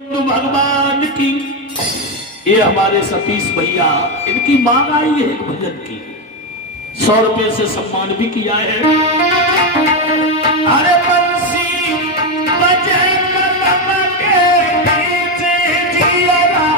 हिंदू भगवान की। ये हमारे सतीश भैया, इनकी मांग आई है एक भजन की, 100 रुपए से सम्मान भी किया है। अरे बंसी बजे कलम के पीछे जियारा,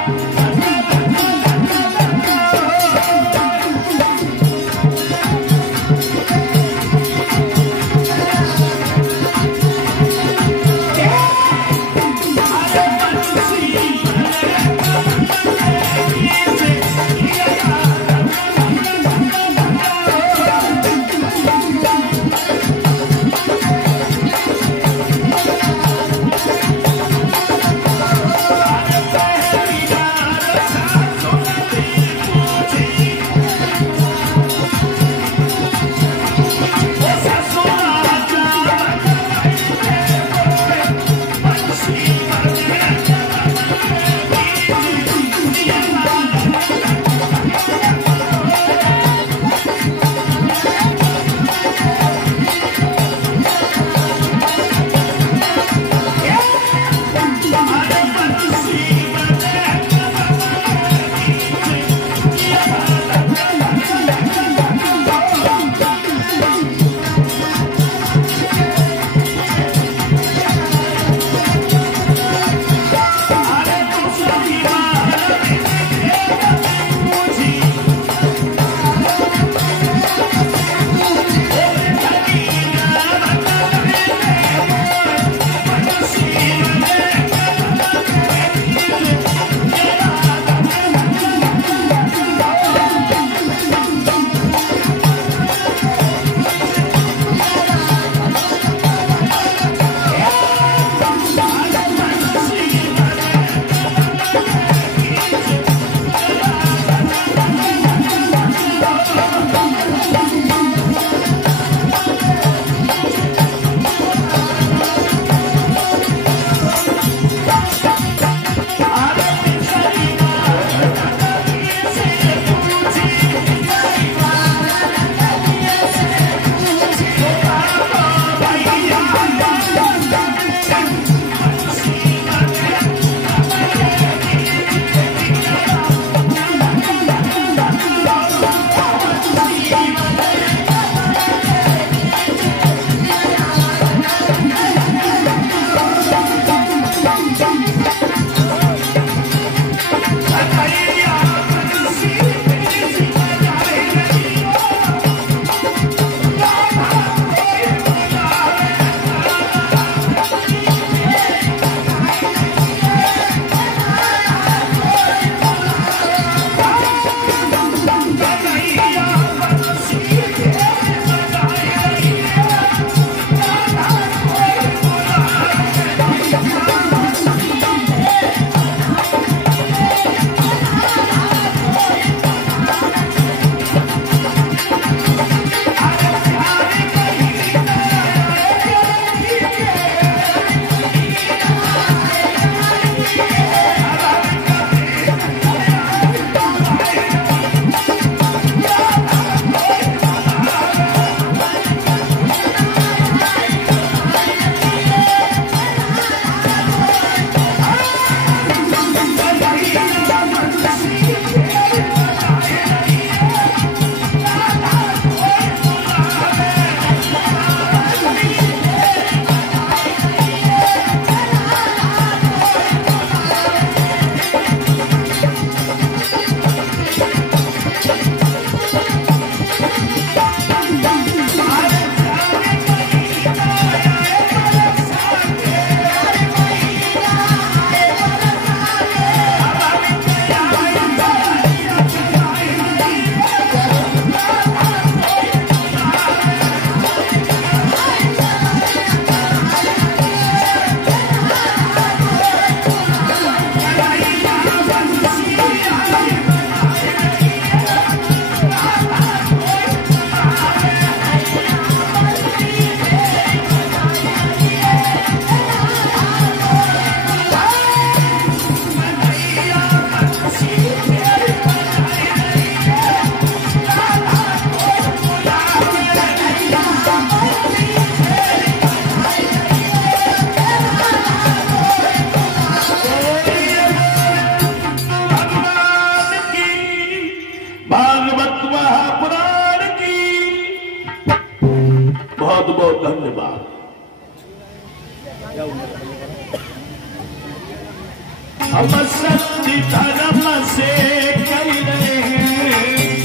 हम सत्य धर्म से कर रहे हैं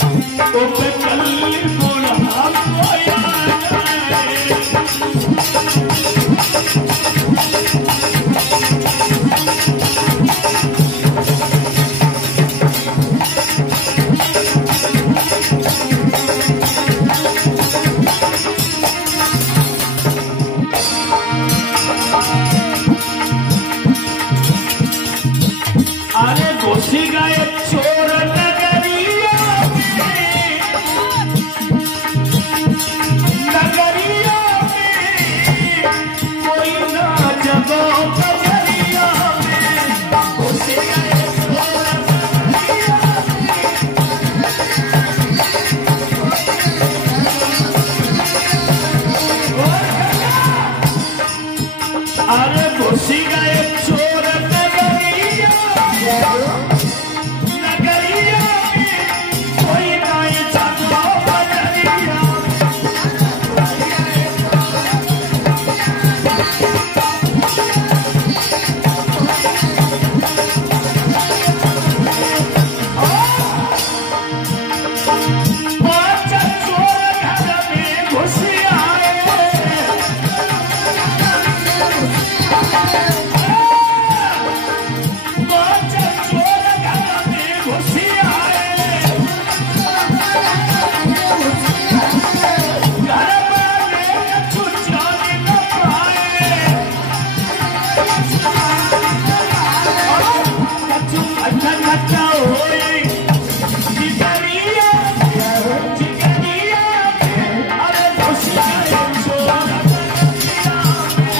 तो कल गुण हमको याद आए। अरे घुसी गए चोर नगरिया में, नगरिया में कोई ना जगो नगरिया में। घुसी गए चोर नगरिया में। अरे घुसी गए चोर नगरिया नगरिया में कोई नहीं जानो नगरिया। पांच चोर घर में घुस आए, पांच चोर घर में घुस आए। घर वाले कुछ जान न पाए, कछु अच्छा होए जिगरिया जिगरिया में। अरे घुस गए चोर नगरिया में।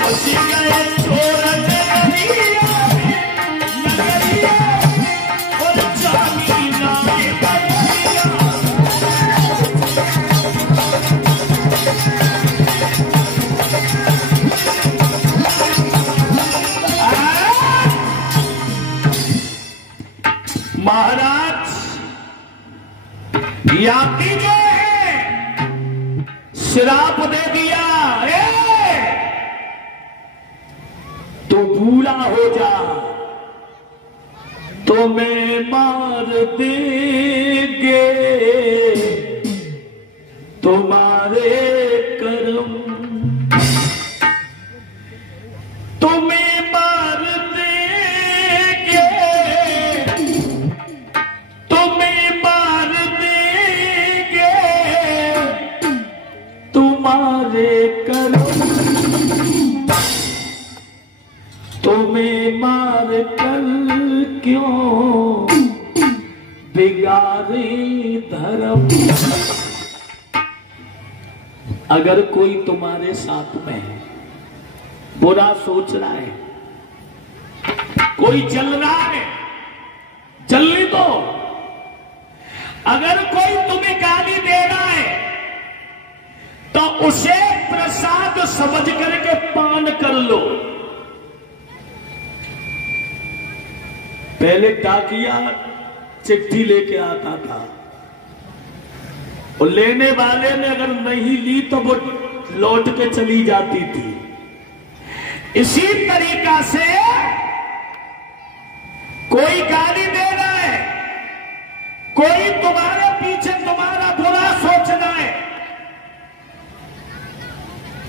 घुस गए चोर नगरिया में, नगरिया में और जानी नामे नगरिया। महाराज याती जो है श्राप दे दिया, तो बूढ़ा हो जा तो मैं मार देंगे तुम्हारे कर्म, तुम्हें मार देंगे, तुम्हें मार देंगे तुम्हारे कर्म, तुम्हें मार कर क्यों बिगाड़े धर्म। अगर कोई तुम्हारे साथ में है, बुरा सोच रहा है, कोई जल रहा है, जलने दो। अगर कोई तुम्हें गाली दे रहा है तो उसे प्रसाद समझ करके पान कर लो। पहले डाकिया चिट्ठी लेके आता था और लेने वाले ने अगर नहीं ली तो वो लौट के चली जाती थी। इसी तरीका से कोई गाली दे रहा है, कोई तुम्हारे पीछे तुम्हारा बुरा सोच रहा है,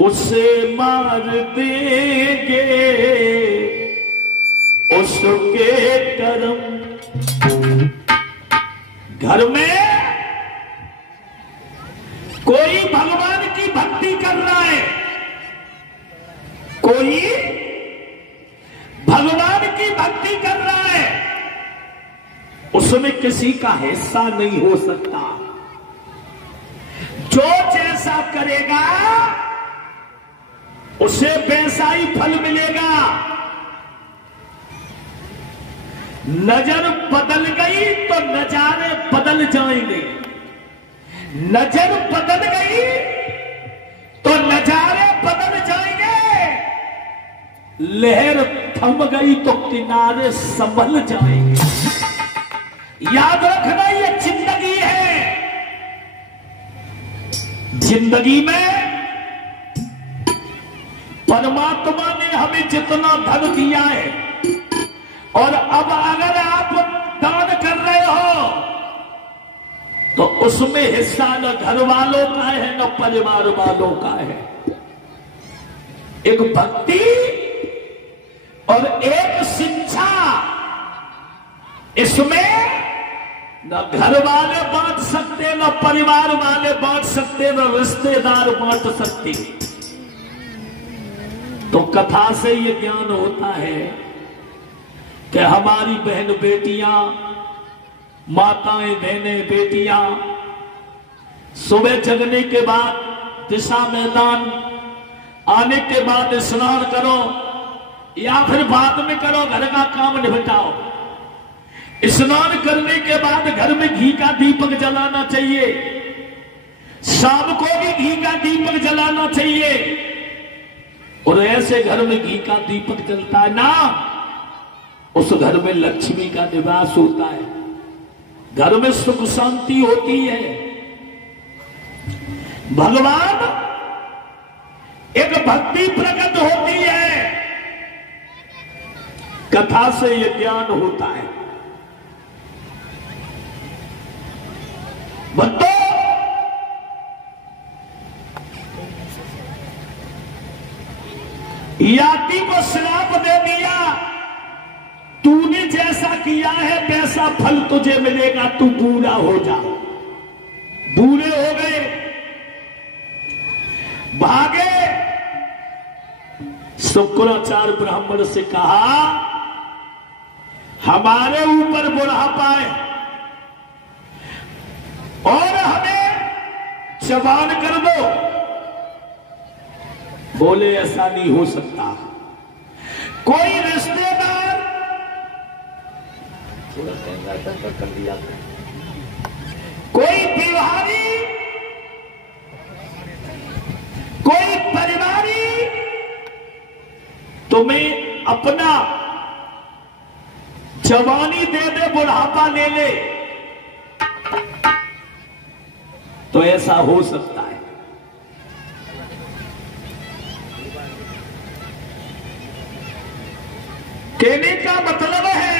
उसे मार देंगे उसके कर्म। घर में कोई भगवान की भक्ति कर रहा है, कोई भगवान की भक्ति कर रहा है, उसमें किसी का हिस्सा नहीं हो सकता। जो जैसा करेगा उसे वैसा ही फल मिलेगा। नजर बदल गई तो नजारे बदल जाएंगे, नजर बदल गई तो नजारे बदल जाएंगे, लहर थम गई तो किनारे संभल जाएंगे। याद रखना ये जिंदगी है। जिंदगी में परमात्मा ने हमें जितना धन दिया है, और अब अगर आप दान कर रहे हो तो उसमें हिस्सा न घर वालों का है न परिवार वालों का है। एक भक्ति और एक शिक्षा, इसमें न घर वाले बांट सकते, न परिवार वाले बांट सकते, न रिश्तेदार बांट सकते। तो कथा से ये ज्ञान होता है कि हमारी बहन बेटियां, माताएं बहनें बेटियां सुबह जगने के बाद दिशा मैदान आने के बाद स्नान करो या फिर बाद में करो, घर का काम निपटाओ। स्नान करने के बाद घर में घी का दीपक जलाना चाहिए, शाम को भी घी का दीपक जलाना चाहिए। और ऐसे घर में घी का दीपक जलता है ना, उस घर में लक्ष्मी का निवास होता है, घर में सुख शांति होती है। भगवान एक भक्ति प्रकट होती है, कथा से यह ज्ञान होता है। भक्तों, याति को श्राप दे दिया, तूने जैसा किया है वैसा फल तुझे मिलेगा, तू बूढ़ा हो जा। बूढ़े हो गए, भागे। शुक्राचार्य ब्राह्मण से कहा, हमारे ऊपर बुढ़ापा है और हमें जवान कर दो। बोले ऐसा नहीं हो सकता। कोई रिश्तेदार कर दिया, कोई बिहारी, कोई परिवारी तुम्हें अपना जवानी दे दे, बुढ़ापा ले ले, तो ऐसा हो सकता है। कहने का मतलब है,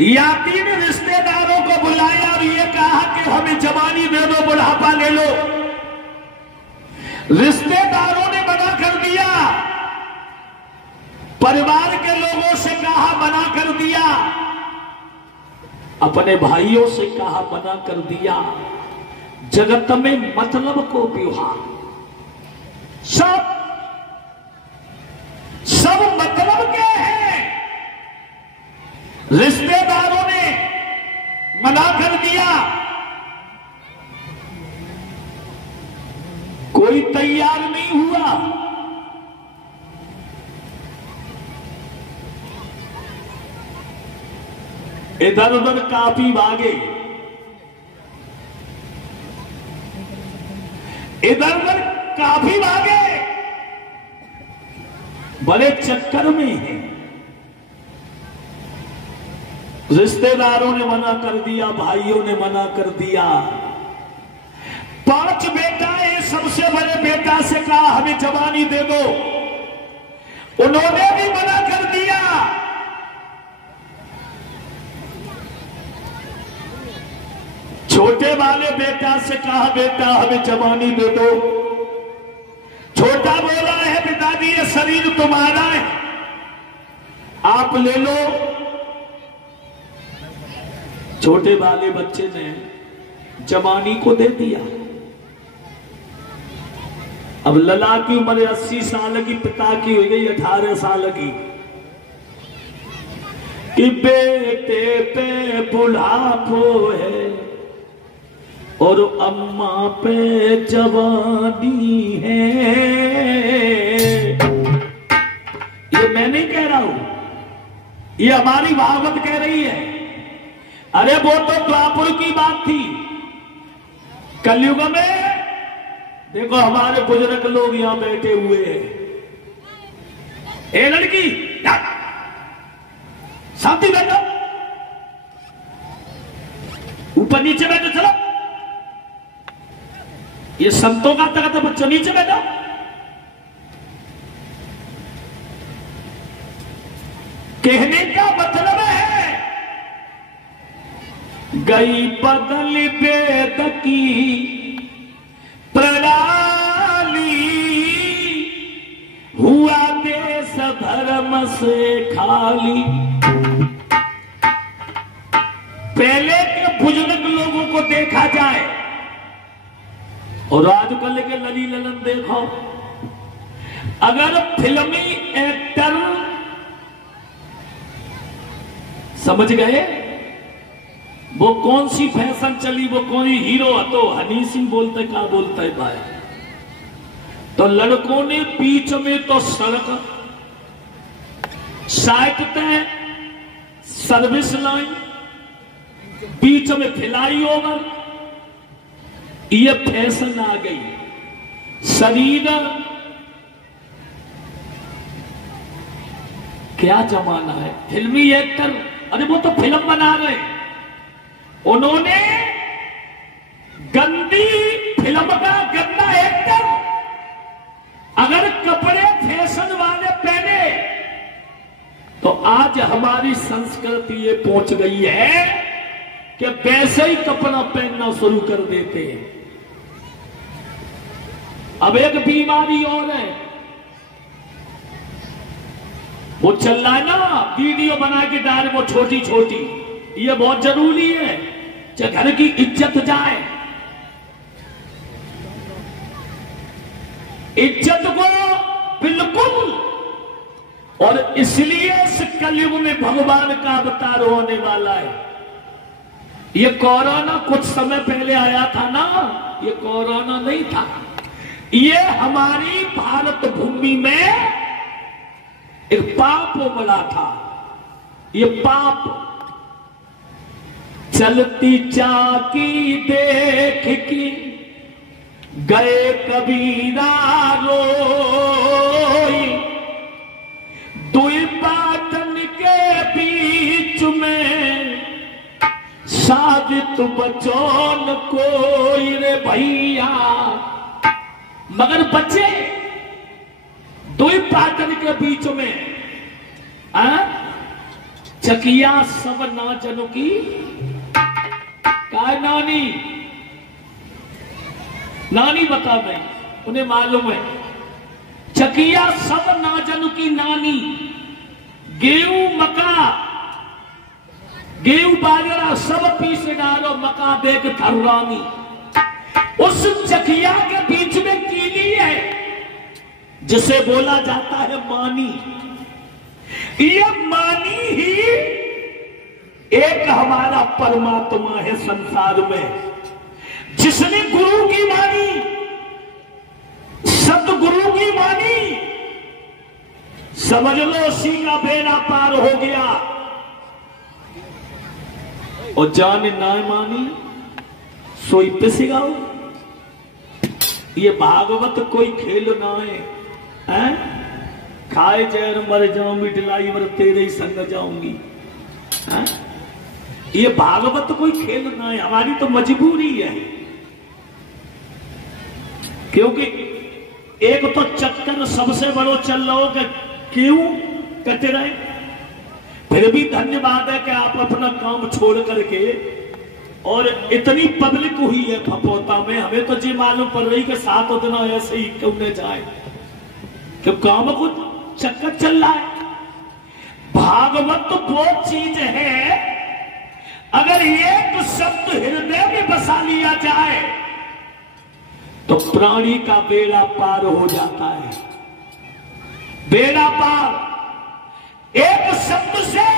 याति ने रिश्तेदारों को बुलाया और ये कहा कि हमें जवानी दे दो, बुढ़ापा ले लो। रिश्तेदारों ने मना कर दिया, परिवार के लोगों से कहा, मना कर दिया, अपने भाइयों से कहा, मना कर दिया। जगत में मतलब को व्यवहार, सब मतलब के हैं। रिश्तेदारों ने मना कर दिया, कोई तैयार नहीं हुआ। इधर उधर काफी भागे, इधर उधर काफी भागे, बड़े चक्कर में है। रिश्तेदारों ने मना कर दिया, भाइयों ने मना कर दिया। 5 बेटा है, सबसे बड़े बेटा से कहा हमें जवानी दे दो, उन्होंने भी मना कर दिया। छोटे वाले बेटा से कहा बेटा हमें जवानी दे दो। छोटा बोला है पिताजी ये शरीर तुम्हारा है, आप ले लो। छोटे वाले बच्चे ने जवानी को दे दिया। अब लला की उम्र 80 साल की, पिता की हो गई 18 साल की। कि बेटे पे बुढ़ापो है और अम्मा पे जवानी है। ये मैं नहीं कह रहा हूं, ये हमारी भागवत कह रही है। अरे वो तो द्वापर की बात थी। कलयुग में देखो हमारे बुजुर्ग लोग यहां बैठे हुए हैं। ए लड़की शांति बैठो, ऊपर नीचे बैठो, चलो। ये संतों का तख्त है, बच्चों नीचे बैठो। कहने का मतलब है गई बदल वेद की प्रणाली, हुआ देश धर्म से खाली। पहले के बुजुर्ग लोगों को देखा जाए और आजकल के लली ललन देखो। अगर फिल्मी एक्टर, समझ गए वो कौन सी फैशन चली, वो कोई हीरो तो हनी सिंह बोलते, क्या बोलते है भाई, तो लड़कों ने बीच में तो सड़क साइटते सर्विस लाइन, बीच में फ्लाई ओवर, ये फैशन आ गई। शरीर क्या जमाना है। फिल्मी एक्टर, अरे वो तो फिल्म बना रहे, उन्होंने गंदी फिल्म का गंदा एक्टर अगर कपड़े फैशन वाले पहने तो आज हमारी संस्कृति ये पहुंच गई है कि वैसे ही कपड़ा पहनना शुरू कर देते हैं। अब एक बीमारी और है, वो चल रहा है ना, वीडियो बना के डाल, वो छोटी छोटी, ये बहुत जरूरी है चाहे घर की इज्जत जाए। इज्जत को बिल्कुल, और इसलिए इस कलयुग में भगवान का अवतार होने वाला है। ये कोरोना कुछ समय पहले आया था ना, ये कोरोना नहीं था, ये हमारी भारत भूमि में एक पाप उमड़ा था। ये पाप चलती चाकी देख की गए कबीरा रोई, दुई बाटन के बीच में साबित बचौन कोई रे भैया। मगर बच्चे दुई पाटन के बीच में चकिया सब नाचनों की काय नानी, नानी बता दें, उन्हें मालूम है। चकिया सब नाचनों की नानी, गेहूं मका गेहूं बाजरा सब पीस डालो, मका देख थर्रानी। उस चकिया के बीच में कीली है जिसे बोला जाता है मानी। ये मानी ही एक हमारा परमात्मा है संसार में, जिसने गुरु की मानी, सतगुरु की मानी, समझ लो उसी का बेड़ा पार हो गया। और जान ना मानी सोई पिसगाओ। ये भागवत कोई खेल ना है, हैं? खाए जहर मर जाऊं, मिटलाई मर तेरे ही संग जाऊंगी। हैं? ये भागवत कोई खेल ना है, हमारी तो मजबूरी है। क्योंकि एक तो चक्कर सबसे बड़ो चल रहा हो कि क्यों कट रहे। फिर भी धन्यवाद है कि आप अपना काम छोड़ करके, और इतनी पब्लिक हुई है फपोता में, हमें तो जी मालूम पड़ रही कि 7 दिन ऐसे ही क्यों न जाए, क्यों काम को चक्कर चल रहा है। भागवत तो वो चीज है, अगर एक शब्द हृदय में बसा लिया जाए तो प्राणी का बेड़ा पार हो जाता है। बेड़ा पार एक शब्द से।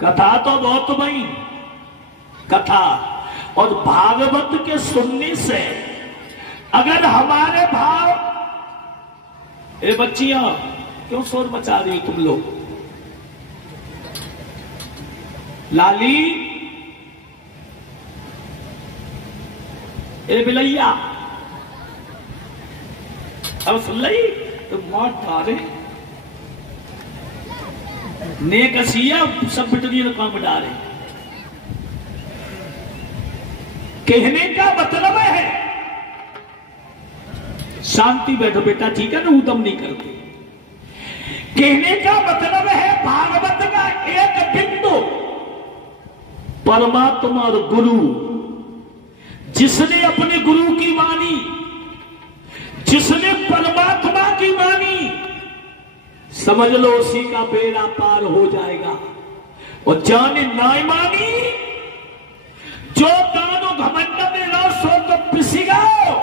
कथा तो बहुत बड़ी कथा, और भागवत के सुनने से अगर हमारे भाव, ए बच्चियां क्यों शोर मचा रही हो तुम लोग? लाली, ए बिलैया, अब सुन ली तो मौत डारे ने कसिया सब बिटरी काम डारे। कहने का मतलब है, शांति बैठो बेटा, ठीक है ना, उदम नहीं करते। कहने का मतलब है भागवत का एक बिंदु परमात्मा और गुरु, जिसने अपने गुरु की मानी, जिसने परमात्मा की मानी, समझ लो उसी का बेड़ा पार हो जाएगा। और जाने ना मानी, जो दानो घमंड में रहो सो तो पिसी गाओ,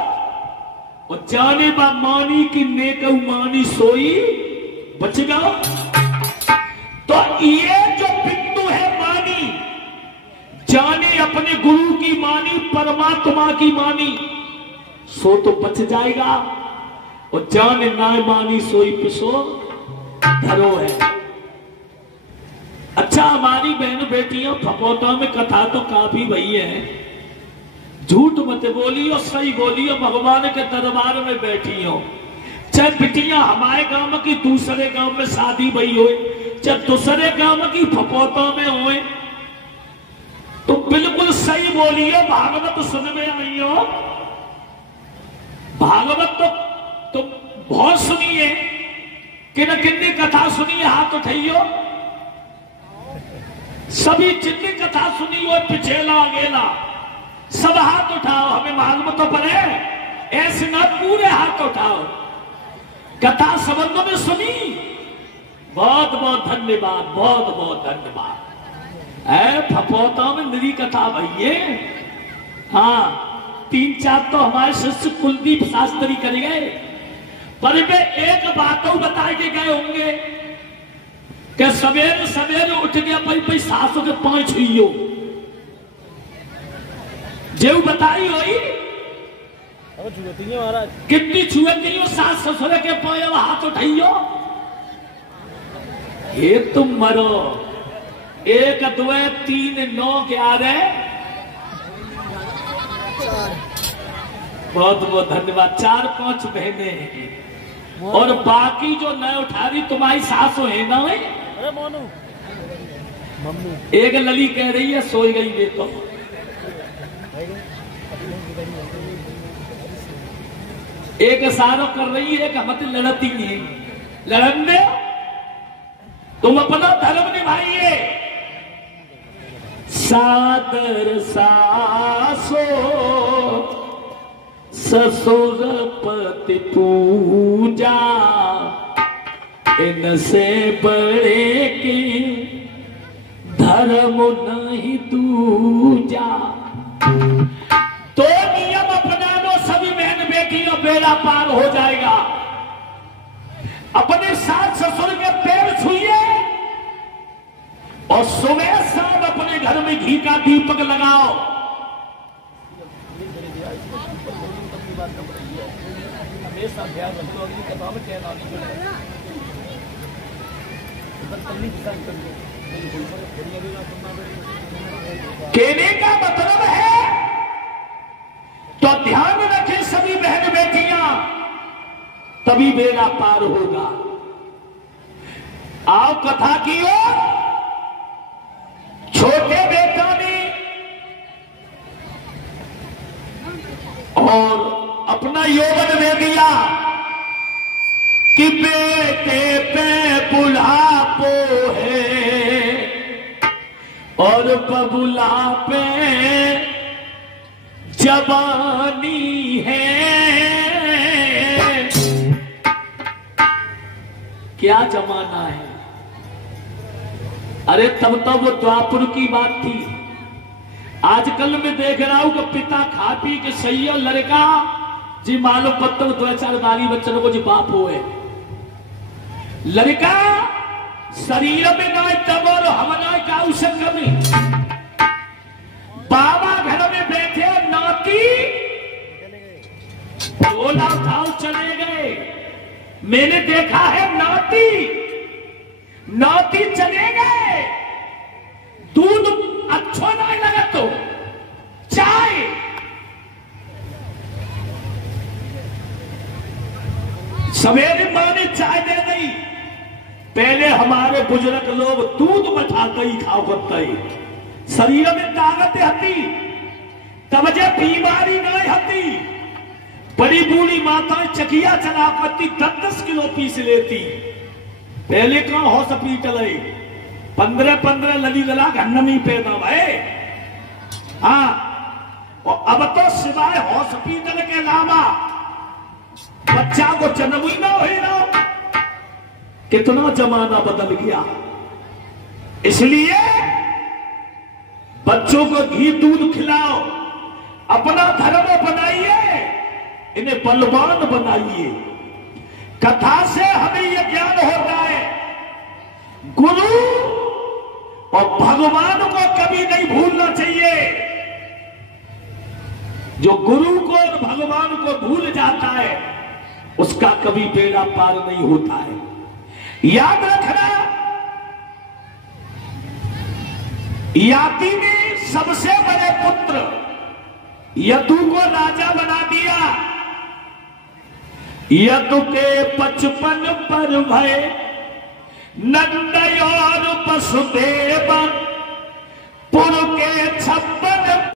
और जाने बा मानी की नेक मानी सोई बच जाओ। तो ये जो बिंदु है मानी, जाने अपने गुरु की मानी, परमात्मा की मानी, सो तो बच जाएगा, और जाने ना मानी सोई पिसो धरो है। अच्छा, हमारी बहन बेटियां फपोता में कथा तो काफी भई है, झूठ मत बोली और सही बोली, और भगवान के दरबार में बैठी हो। चाहे बिटिया हमारे गांव की दूसरे गांव में शादी भई हो, चाहे दूसरे गांव की फपोता में हो, तो बिल्कुल सही बोलिए। भागवत सुन में आई हो, भागवत तो बहुत सुनी है, कि न कितनी कथा सुनी है, हाथ उठाइयो। सभी जितनी कथा सुनी हो, पिछेला अगेला सब हाथ उठाओ। हमें भागवत तो पढ़े, ऐसे ना पूरे हाथ उठाओ। कथा संबंधों में सुनी, बहुत बहुत धन्यवाद, बहुत बहुत धन्यवाद। फपोता में मेरी कथा भैये, हाँ 3-4 तो हमारे शिष्य कुलदीप शास्त्री कर गए, पर वे एक बात बता के गए होंगे कि सवेरे सवेरे उठ गया पई सासों के 5 छुइयो, जेऊ बताई होई कितनी छुएती हो, सास ससुर के पाए हाथ उठाइयो। हे तुम मरो, 1 2 3 9 11, बहुत बहुत धन्यवाद। 4-5 बहने हैं, और बाकी जो न उठा रही तुम्हारी सास है ना, एक लली कह रही है सोई गई वे तो, एक इशारा कर रही है कि मत लड़ती है, लड़न दे, तुम अपना धर्म निभाइए। सादर सासो ससुर पति पूजा, इनसे बड़े के धर्म नहीं दूजा। तो नियम अपना लो सभी बहन बेटियों, बेड़ा पार हो जाएगा। अपने सास ससुर के पैर छुइए, और सुबह शाम अपने घर में घी का दीपक लगाओ। कहने का मतलब है, तो ध्यान रखें सभी बहन बेटियां, तभी बेड़ा पार होगा। आओ कथा की ओर। छोटे बेटा ने और अपना यौवन दे दिया कि बेटे पे बुढ़ापो है और बबुला पे जवानी है। क्या जमाना है, अरे तब तो वो द्वापुर की बात थी। आजकल मैं देख रहा हूं कि पिता खा पी के सही है, लड़का जी मालूम पत्ता 2-4 बाली बच्चों को जी बाप हुए। लड़का शरीर में ना तबर हमना का उसे कमी। बाबा घर में बैठे, नाती झोला उठाओ चले गए। मैंने देखा है नाती चले गए, दूध अच्छा नहीं लगा तो चाय, सवेरे मां ने चाय दे दी। पहले हमारे बुजुर्ग लोग दूध बैठाते ही खाओ करते ही, शरीर में ताकत आती। तब जे बीमारी नहीं होती, बड़ी बूढ़ी माताएं चकिया चला करती 10-10 किलो पीस लेती। पहले कौन हॉस्पिटल है, 15-15 लली लला घन्न में पैदा भाई। हाँ, और अब तो सिवाय हॉस्पिटल के अलावा बच्चा को जन्म ही ना हो रहा। कितना जमाना बदल गया। इसलिए बच्चों को घी दूध खिलाओ, अपना धर्म बनाइए, इन्हें बलवान बनाइए। कथा से हमें यह ज्ञान होता है, गुरु और भगवान को कभी नहीं भूलना चाहिए। जो गुरु को और भगवान को भूल जाता है उसका कभी बेड़ा पार नहीं होता है। याद रखना, याति ने सबसे बड़े पुत्र यदु को राजा बना दिया। यदु के 55 पर भय नंद और वसुदेव, पुर के 56